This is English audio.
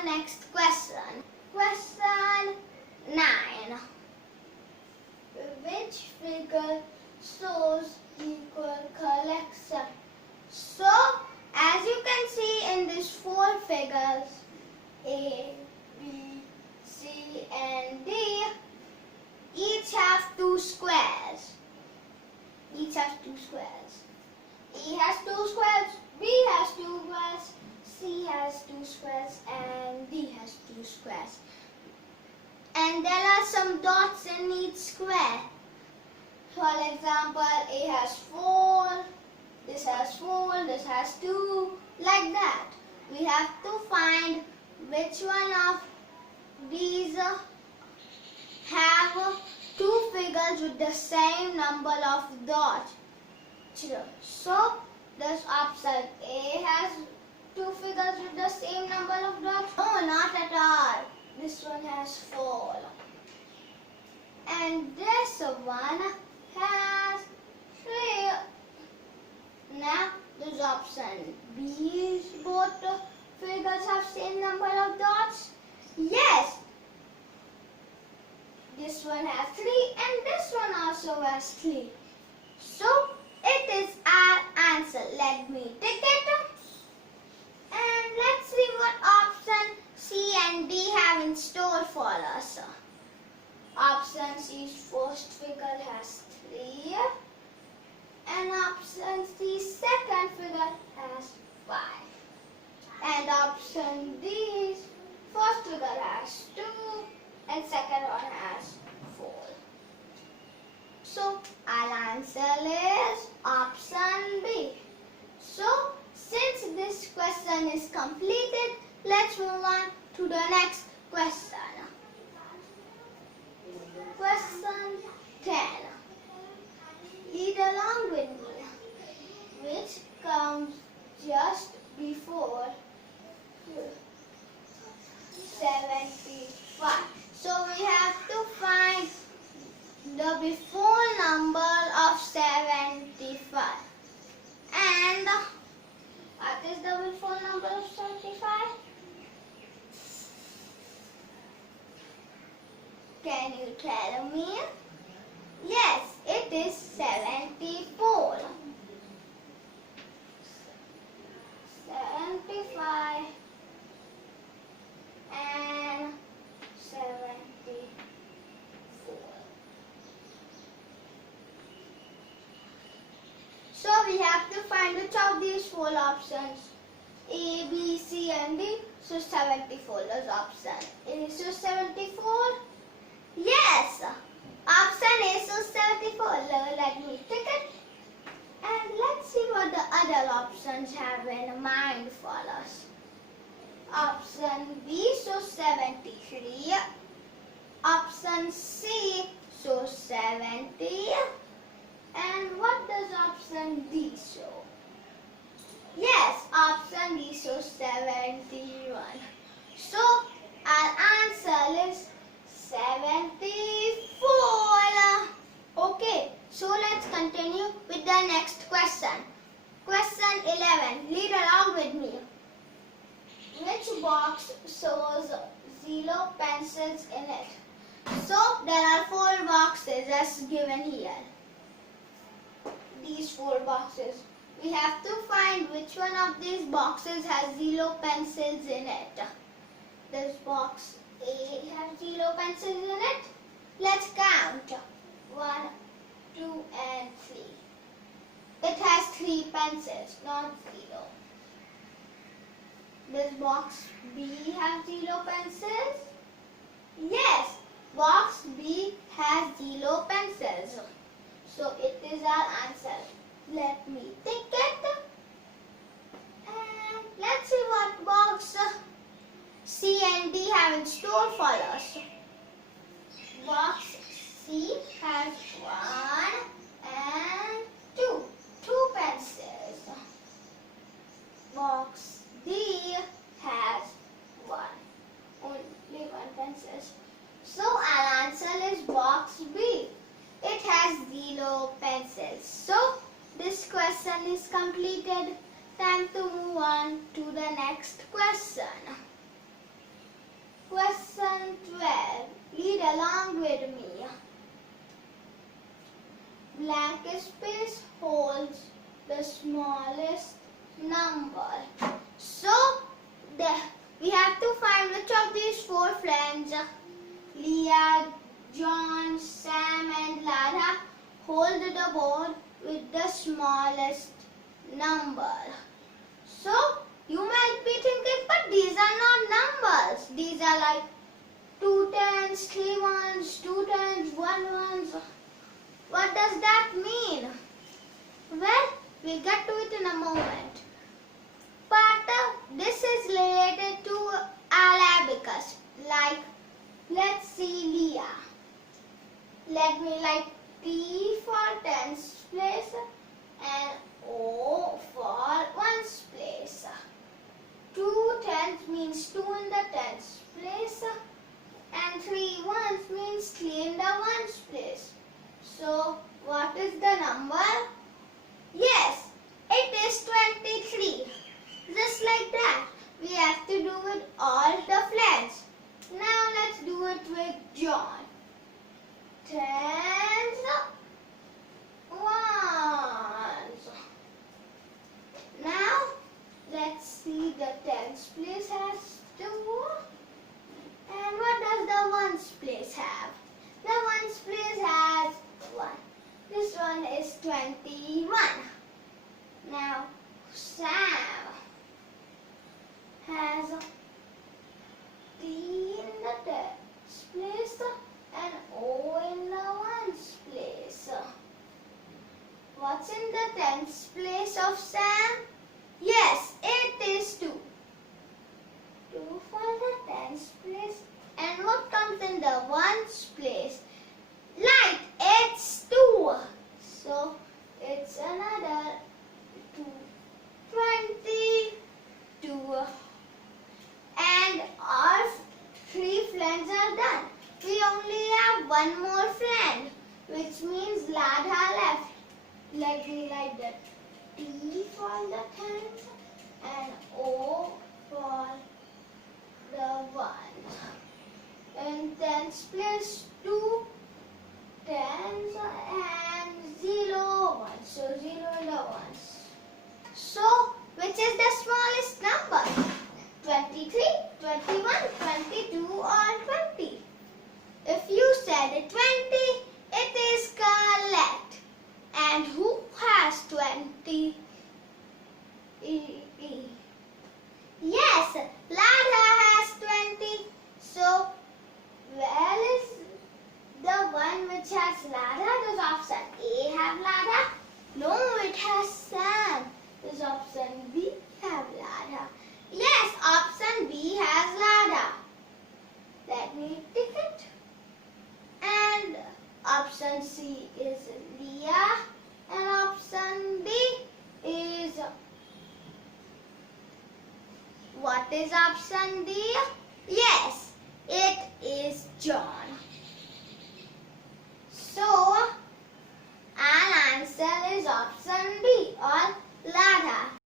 our next question. Question 9. Which figure shows equal collection? So, as you can see in these 4 figures, A, B, C and D, each have 2 squares. Each has 2 squares. E has 2 squares, B has 2 squares, C has 2 squares and D has 2 squares. And there are some dots in each square. For example, A has 4, this has 4, this has 2, like that. We have to find which one of these have 2 figures with the same number of dots. So, this option A has 2 figures with the same number of dots. No, not at all. This one has 4. And this one has 3. Now, this option B, both figures have same number of dots. Yes. This one has 3 and this one also has 3. So, it is our answer. Let me tick it. And let's see what option C and D have in store for us. Option C's first figure has 3 and option C's second figure has 5. And option D's first figure has 2 and second one has 4. So our answer is option B. So since this question is completed, let's move on to the next question. Question 10. Read along with me. Which comes just before 75? So we have to find the before number of 75. And what is the before number of 75? Can you tell me? Yes, it is 74. 75 and 74. So we have to find which of these 4 options. A, B, C and D. So 74 is option A. So 74. Yes. Option A. So 74. Let me tick it. And let's see what the other options have in mind for us. Option B. So 73. Option C. So 70. And what does option D show? Yes, option D shows 71. So, our answer is 74. Okay, so let's continue with the next question. Question 11. Read along with me. Which box shows 0 pencils in it? So, there are 4 boxes as given here. These 4 boxes. We have to find which one of these boxes has 0 pencils in it. This box A has 0 pencils in it. Let's count. 1, 2 and 3. It has 3 pencils, not 0. This box B has 0 pencils. Yes, box B has 0 pencils. So it is our answer. Let me tick it. And let's see what box C and D have in store for us. Box C has 1 and 2. 2 pencils. Box D has 1. Only 1 pencil. So our answer is box B. It has 0 pencils. So this question is completed. Time to move on to the next question. Question 12. Read along with me. Blank space holds the smallest number. So, we have to find which of these four friends, Leah, John, Sam and Lara, hold the board with the smallest number. So, you might be thinking, but these are not numbers. These are like 2 tens, 3 ones, 2 tens, 1 ones. What does that mean? Well, we'll get to it in a moment. But this is related to alabacus. Like, let's see Leah. Let me write T for tens place and O for ones place. 2 tens means 2 in the tens place and 3 ones means 3 in the ones place. So, what is the number? Yes, it is 23. Just like that, we have to do with all the friends. Now, let's do it with John. Tens, ones. Now, let's see the tens place has 2. And what does the ones place have? The ones place has 1. This one is 21. Now, Sam has T in the tens place and O in the ones place. What's in the tens place of Sam? Yes, it is 2. 2 for the tens place. And what comes in the ones place? Right, it's 2. So, it's another 2. 22. And our 3 friends are done. We only have 1 more friend, which means Ladha left. Let me write that T for the tens and O for the ones. In tens place 2 tens and 0 ones. So 0 in the ones. So which is the smallest number? 23, 21, 22 or 20? If you said 20, it is correct. And who has 20? Yes, Ladha has 20. So, where is the one which has Ladha? Does option A have Ladha? No, it has Sam. Does option B have Ladha? Yes, option B has Ladha. Let me tick it. And option C is Leah. And option D is... What is option D? Yes, it is John. So, our answer is option B or Ladha.